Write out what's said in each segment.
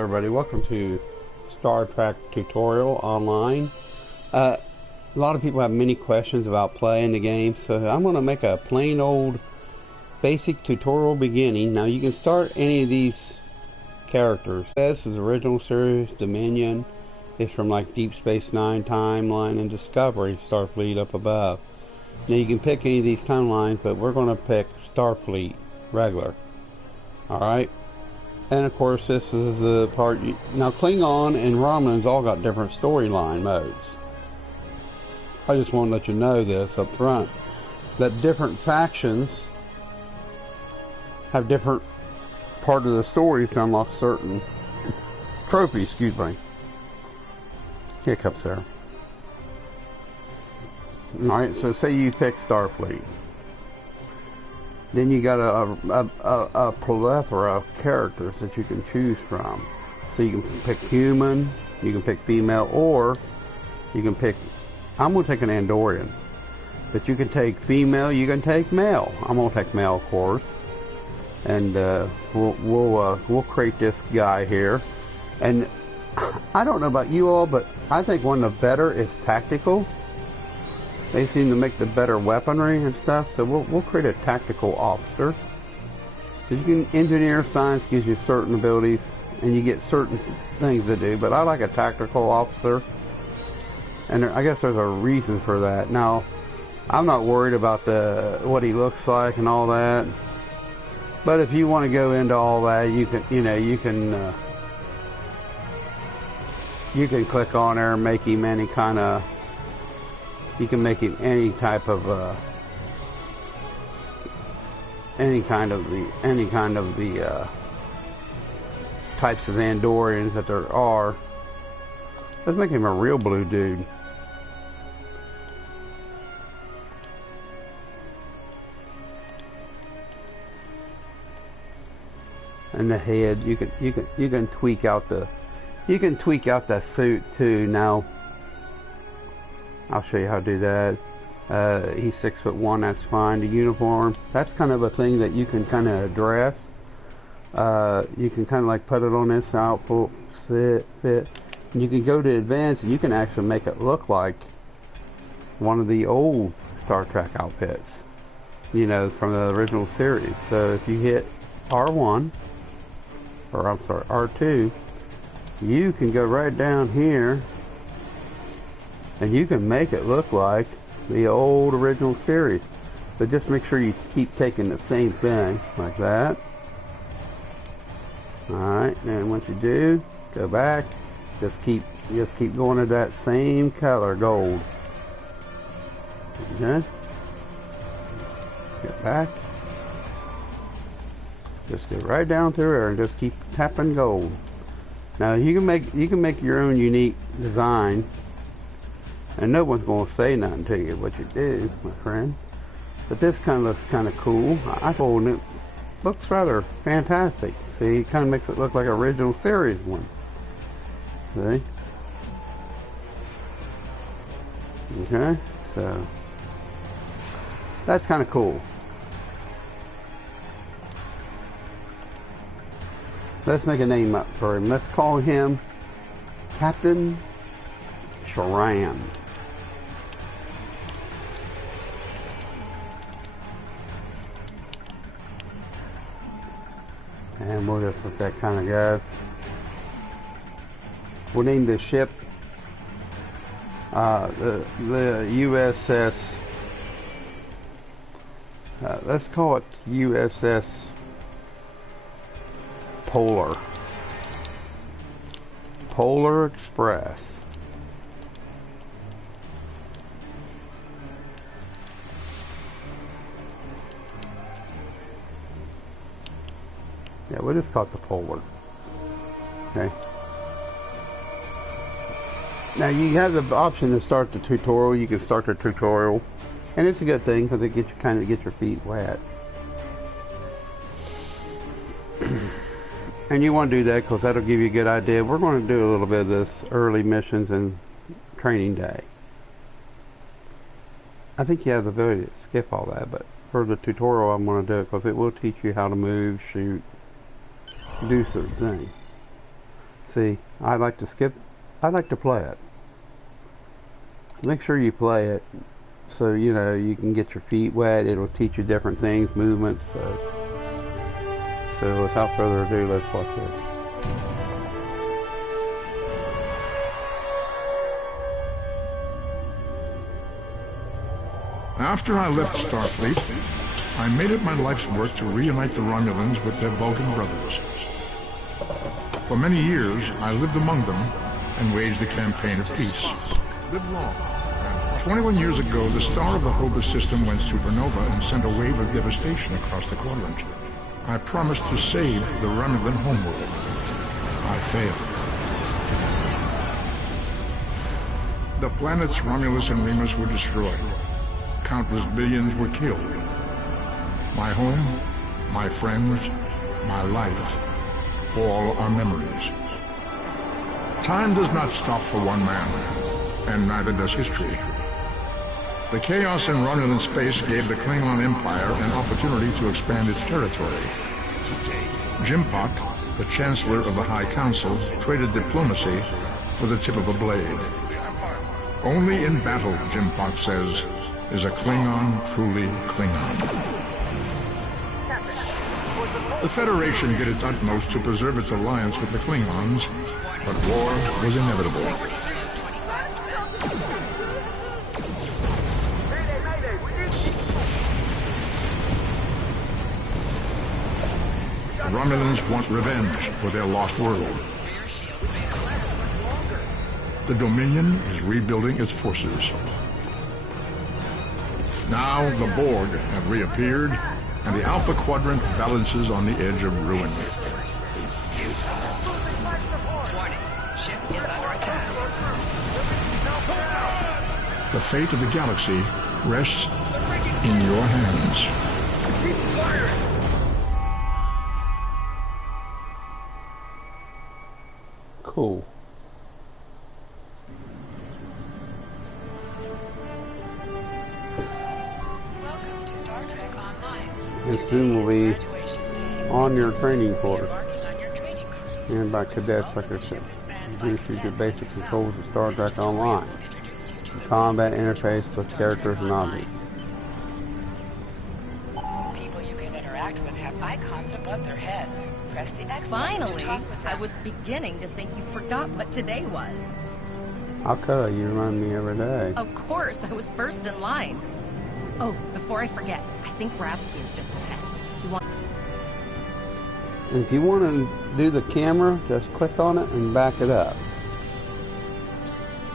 Everybody, welcome to Star Trek Tutorial Online. A lot of people have many questions about playing the game, so I'm going to make a plain old basic tutorial beginning. Now you can start any of these characters. This is original series, Dominion. It's from like Deep Space Nine timeline and Discovery, Starfleet up above. Now you can pick any of these timelines, but we're going to pick Starfleet regular. Alright? And of course this is the part now Klingon and Romulans all got different storyline modes. I just want to let you know this up front, that different factions have different part of the stories to unlock certain trophies, excuse me. Hiccups there. Alright, so say you pick Starfleet. Then you got a plethora of characters that you can choose from. So you can pick human, you can pick female, or you can pick, I'm going to take an Andorian. But you can take female, you can take male. I'm going to take male, of course. And we'll create this guy here. And I don't know about you all, but I think one of the better is tactical. They seem to make the better weaponry and stuff, so we'll create a tactical officer. So you can engineer science gives you certain abilities, and you get certain things to do. But I like a tactical officer, and I guess there's a reason for that. Now, I'm not worried about what he looks like and all that. But if you want to go into all that, you can click on there and make him any kind of. You can make him any type of any kind of the types of Andorians that there are. Let's make him a real blue dude. And the head, you can tweak out the suit too. Now I'll show you how to do that. He's 6'1", that's fine. The uniform, that's kind of a thing that you can kind of address. You can kind of like put it on this outfit, fit. And you can go to advanced and you can actually make it look like one of the old Star Trek outfits, you know, from the original series. So if you hit R1, or I'm sorry, R2, you can go right down here and you can make it look like the old original series. But just make sure you keep taking the same thing like that. Alright, and once you do, go back. Just keep going to that same color, gold. Okay. Get back. Just go right down through there and just keep tapping gold. Now you can make your own unique design. And no one's going to say nothing to you what you do, my friend. But this kind of looks kind of cool. I thought it looks rather fantastic. See, it kind of makes it look like an original series one. See? Okay, so that's kind of cool. Let's make a name up for him. Let's call him Captain Sharan. And we'll just let that kind of go. We'll name the ship the USS. Let's call it USS Polar. Polar Express. Yeah, we'll just call it the Polar. Okay. Now you have the option to start the tutorial. You can start the tutorial, and it's a good thing because it gets you kind of get your feet wet. And you want to do that because that'll give you a good idea. We're going to do a little bit of this early missions and training day. I think you have the ability to skip all that, but for the tutorial I'm going to do it because it will teach you how to move, shoot, do certain things. See, I like to play it. Make sure you play it so you know you can get your feet wet. It'll teach you different things, movements. So without further ado, let's watch this. After I left Starfleet, I made it my life's work to reunite the Romulans with their Vulcan brothers. For many years, I lived among them and waged a campaign of peace. Live long. 21 years ago, the star of the Hobus system went supernova and sent a wave of devastation across the quadrant. I promised to save the Romulan homeworld. I failed. The planets Romulus and Remus were destroyed. Countless billions were killed. My home, my friends, my life, all are memories. Time does not stop for one man, and neither does history. The chaos in Romulan space gave the Klingon Empire an opportunity to expand its territory. Jimpak, the Chancellor of the High Council, traded diplomacy for the tip of a blade. Only in battle, Jimpak says, is a Klingon truly Klingon. The Federation did its utmost to preserve its alliance with the Klingons, but war was inevitable. The Romulans want revenge for their lost world. The Dominion is rebuilding its forces. Now the Borg have reappeared, and the Alpha Quadrant balances on the edge of ruin. The fate of the galaxy rests in your hands. Cool. Welcome to Star Trek Online. And soon we'll be on your training course. And by cadets, like I said, introduce your basic controls of Star Trek Online. Combat interface with characters and objects. People you can interact with have icons above their heads. Press the X button to Finally, talk with them. I was beginning to think you forgot what today was. How could you remind me every day? Of course, I was first in line. Oh, before I forget, I think Rasky is just ahead. And if you want to do the camera, just click on it and back it up.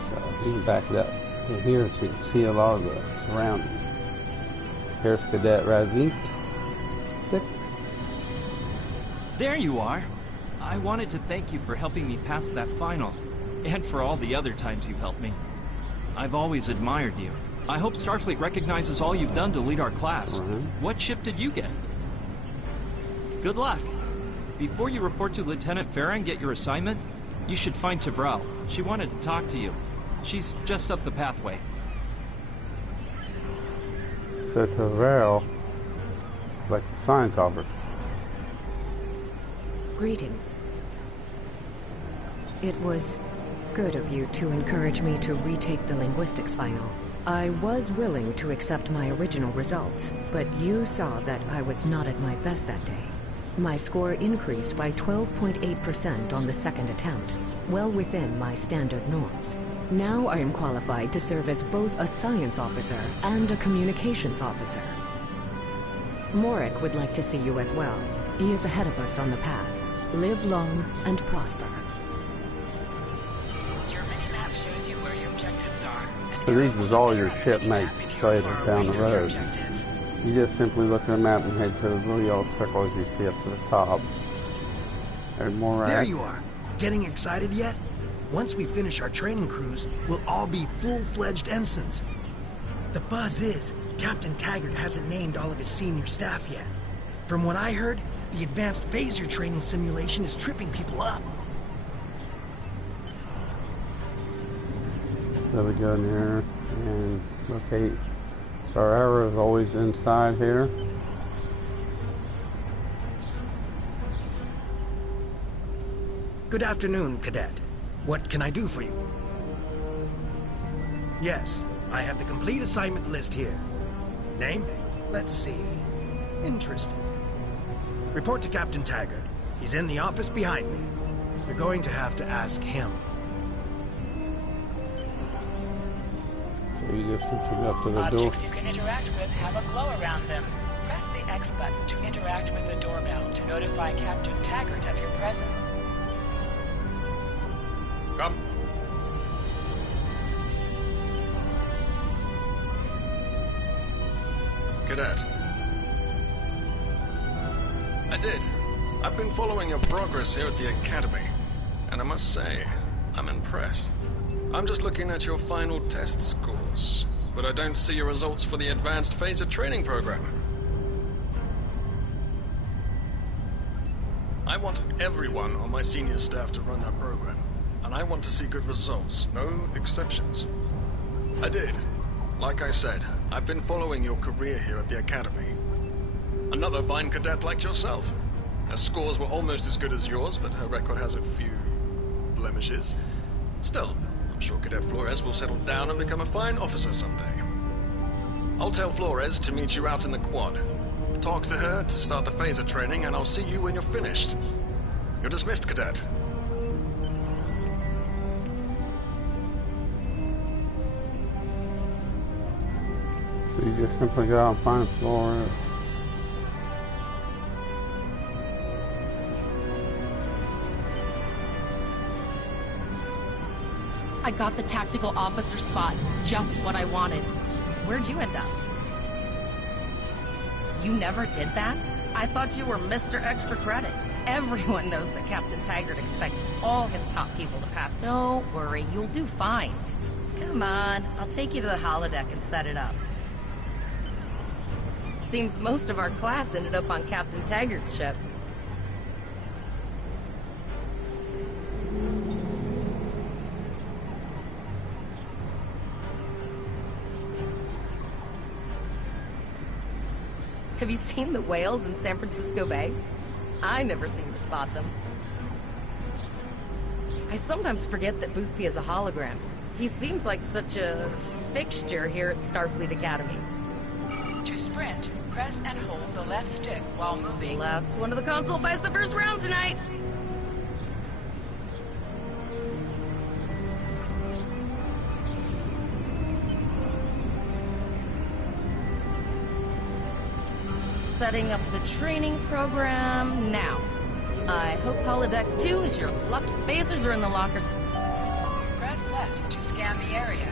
So you can back it up. And here so you can see a lot of the surroundings. Here's Cadet Razi. Click. There you are. I wanted to thank you for helping me pass that final, and for all the other times you've helped me. I've always admired you. I hope Starfleet recognizes all you've done to lead our class. What ship did you get? Good luck. Before you report to Lieutenant Farah and get your assignment, you should find Tvrell. She wanted to talk to you. She's just up the pathway. So Tvrell is like the science officer. Greetings. It was good of you to encourage me to retake the linguistics final. I was willing to accept my original results, but you saw that I was not at my best that day. My score increased by 12.8% on the second attempt, well within my standard norms. Now I am qualified to serve as both a science officer and a communications officer. Morik would like to see you as well. He is ahead of us on the path. Live long and prosper. Your mini-map shows you where your objectives are. So these is all your shipmates later down the road. You just simply look at the map and head to the little yellow circles you see up to the top. There's more. There you are. Getting excited yet? Once we finish our training cruise, we'll all be full-fledged ensigns. The buzz is, Captain Taggart hasn't named all of his senior staff yet. From what I heard, the advanced phaser training simulation is tripping people up. So we go in here and locate. So our arrow is always inside here. Good afternoon, Cadet. What can I do for you? Yes, I have the complete assignment list here. Name? Let's see. Interesting. Report to Captain Taggart. He's in the office behind me. You're going to have to ask him. So you just simply go up to the door. Objects you can interact with have a glow around them. Press the X button to interact with the doorbell to notify Captain Taggart of your presence. Come. Cadet. I did. I've been following your progress here at the Academy, and I must say, I'm impressed. I'm just looking at your final test scores, but I don't see your results for the Advanced Phaser Training Program. I want everyone on my senior staff to run that program, and I want to see good results, no exceptions. I did. Like I said, I've been following your career here at the Academy. Another fine cadet like yourself. Her scores were almost as good as yours, but her record has a few blemishes. Still, I'm sure Cadet Flores will settle down and become a fine officer someday. I'll tell Flores to meet you out in the quad. Talk to her to start the phaser training, and I'll see you when you're finished. You're dismissed, Cadet. So you just simply go out and find Flores. I got the tactical officer spot. Just what I wanted. Where'd you end up? You never did that? I thought you were Mr. Extra Credit. Everyone knows that Captain Taggart expects all his top people to pass. Don't worry, you'll do fine. Come on, I'll take you to the holodeck and set it up. Seems most of our class ended up on Captain Taggart's ship. Have you seen the whales in San Francisco Bay? I never seem to spot them. I sometimes forget that Boothby is a hologram. He seems like such a fixture here at Starfleet Academy. To sprint, press and hold the left stick while moving. Last one of the console buys the first round tonight. Setting up the training program now. I hope Holodeck 2 is your lucky. Phasers are in the lockers. Press left to scan the area.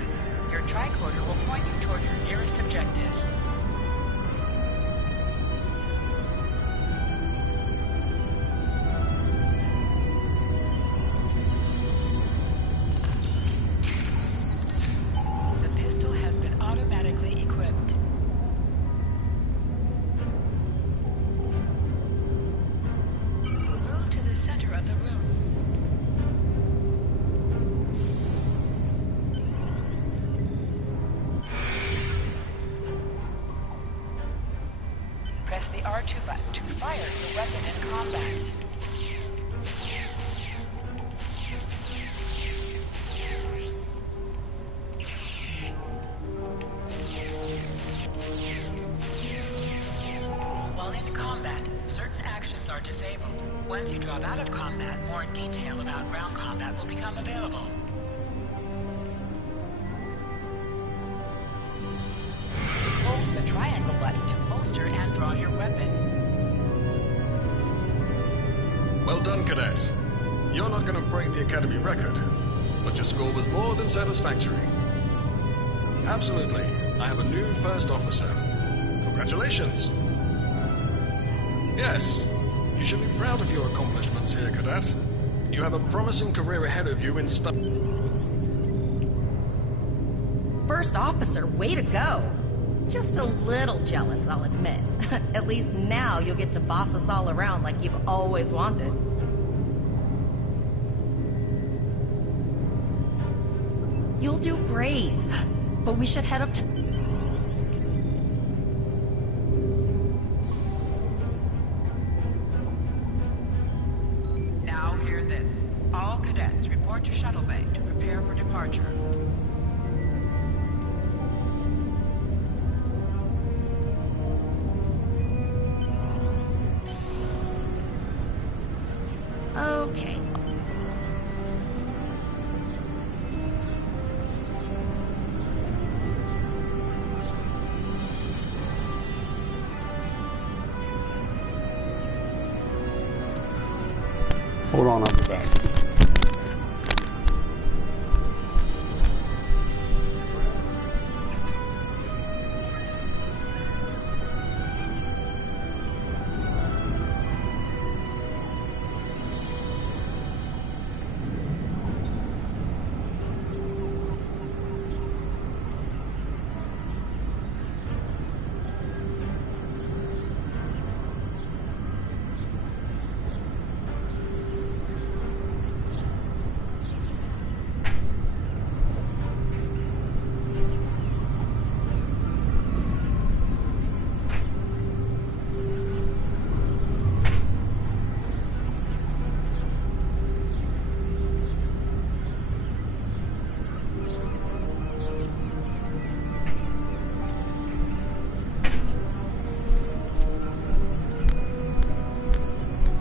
Your tricorder will point you toward your nearest objective. The pistol has been automatically equipped. Move to the center of the room. Press the R2 button to fire your weapon in combat. While in combat, certain actions are disabled. Once you drop out of combat, more detail about ground combat will become available. Hold the triangle button to holster and draw your weapon. Well done, Cadet. You're not going to break the Academy record, but your score was more than satisfactory. Absolutely. I have a new first officer. Congratulations. Yes, you should be proud of your accomplishments here, Cadet. You have a promising career ahead of you in First officer, way to go. Just a little jealous, I'll admit. At least now you'll get to boss us all around like you've always wanted. You'll do great. But we should head up to... Now hear this. All cadets report to shuttle bay to prepare for departure. Okay. Hold on, I'll be back.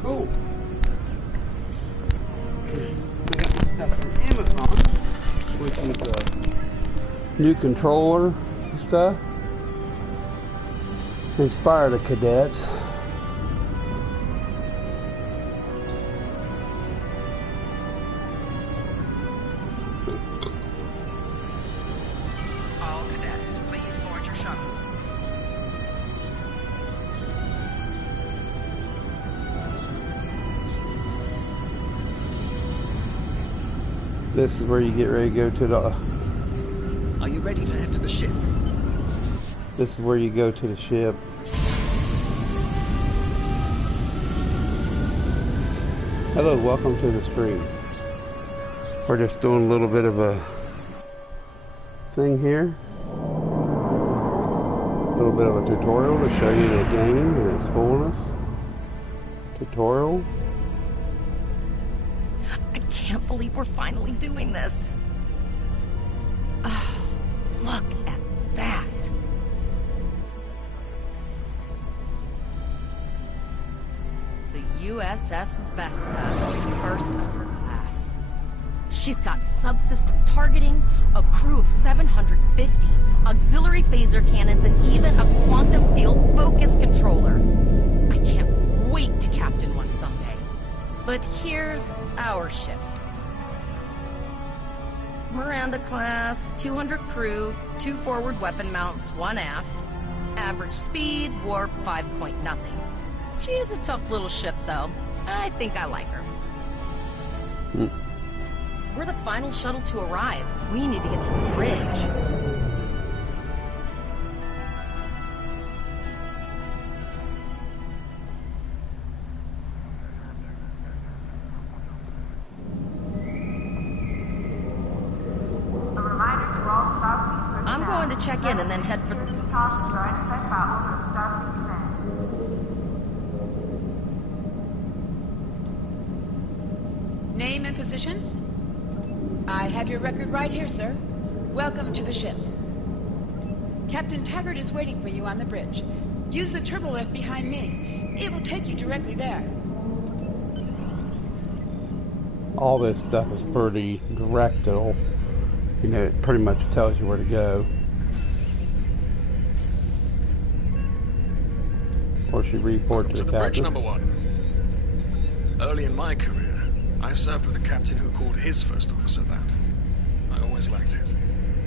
Cool. I got my stuff from Amazon, which is a new controller and stuff. Inspire the cadets. All cadets, please board your shuttles. This is where you get ready to go to the. Are you ready to head to the ship? This is where you go to the ship. Hello, welcome to the stream. We're just doing a little bit of a thing here. A little bit of a tutorial to show you the game in its fullness. Tutorial. I can't believe we're finally doing this. Oh, look at that. The USS Vesta, first of her class. She's got subsystem targeting, a crew of 750, auxiliary phaser cannons, and even a quantum field focus controller. I can't wait to captain one someday. But here's our ship. Miranda class, 200 crew, 2 forward weapon mounts, 1 aft. Average speed, warp 5.0. She is a tough little ship, though. I think I like her. We're the final shuttle to arrive. We need to get to the bridge. I'm going to check in and then head for... Name and position? I have your record right here, sir. Welcome to the ship. Captain Taggart is waiting for you on the bridge. Use the turbo lift behind me. It will take you directly there. All this stuff is pretty directional. You know, it pretty much tells you where to go. Or she report to the bridge captain. number 1. Early in my career, I served with a captain who called his first officer that. I always liked it.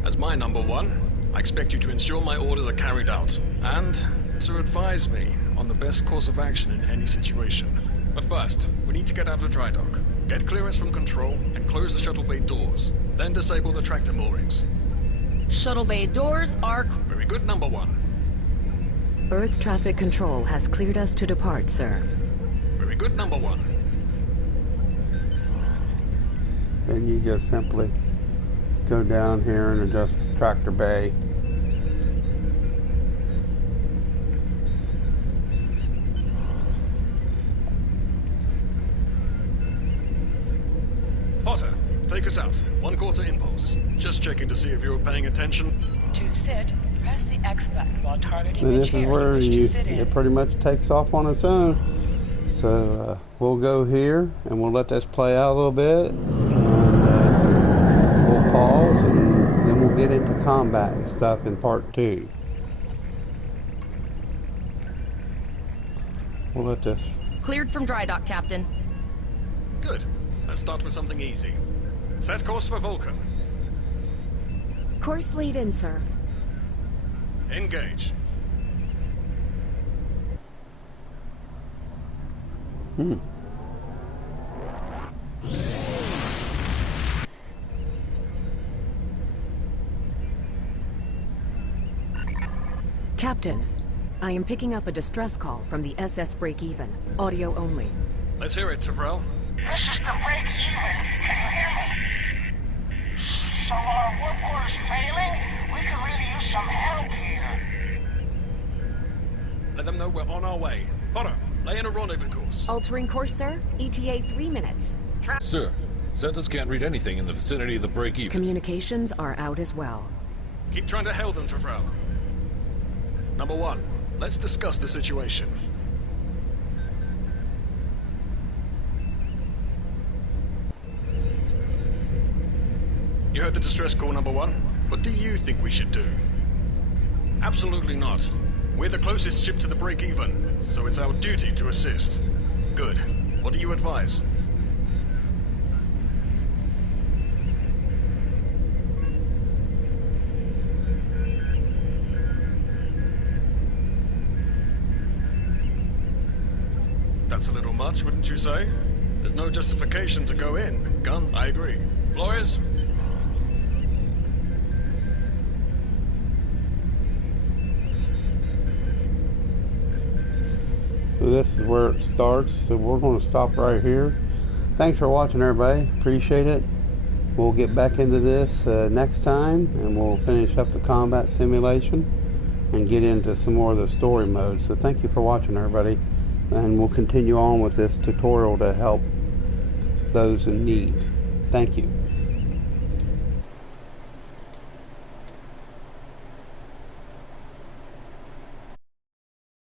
As my number 1, I expect you to ensure my orders are carried out, and to advise me on the best course of action in any situation. But first, we need to get out of dry dock, get clearance from control, and close the shuttle bay doors. Then disable the tractor moorings. Shuttle bay doors are... Very good, number 1. Earth traffic control has cleared us to depart, sir. Very good, number 1. Then you just simply go down here and adjust the tractor bay. Take us out. 1/4 impulse. Just checking to see if you were paying attention. To sit, press the X button while targeting And the this chair is where you wish to sit in. it pretty much takes off on its own. So we'll go here and we'll let this play out a little bit, and we'll pause, and then we'll get into combat and stuff in part 2. We'll let this. Cleared from dry dock, Captain. Good. Let's start with something easy. Set course for Vulcan. Course laid in, sir. Engage. Captain, I am picking up a distress call from the SS Break-Even. Audio only. Let's hear it, Tyrell. This is the Break-Even. Can you hear me? So our warp core is failing? We could really use some help here. Let them know we're on our way. Potter, lay in a rendezvous course. Altering course, sir. ETA 3 minutes. Sir, sensors can't read anything in the vicinity of the Break-Even. Communications are out as well. Keep trying to hail them, Tyrell. Number 1, let's discuss the situation. You heard the distress call, Number 1. What do you think we should do? Absolutely not. We're the closest ship to the Break-Even, so it's our duty to assist. Good. What do you advise? That's a little much, wouldn't you say? There's no justification to go in. Guns, I agree. Flores? So this is where it starts, so we're going to stop right here. Thanks for watching, everybody. Appreciate it. We'll get back into this next time, and we'll finish up the combat simulation and get into some more of the story modes. So thank you for watching, everybody, and we'll continue on with this tutorial to help those in need. Thank you.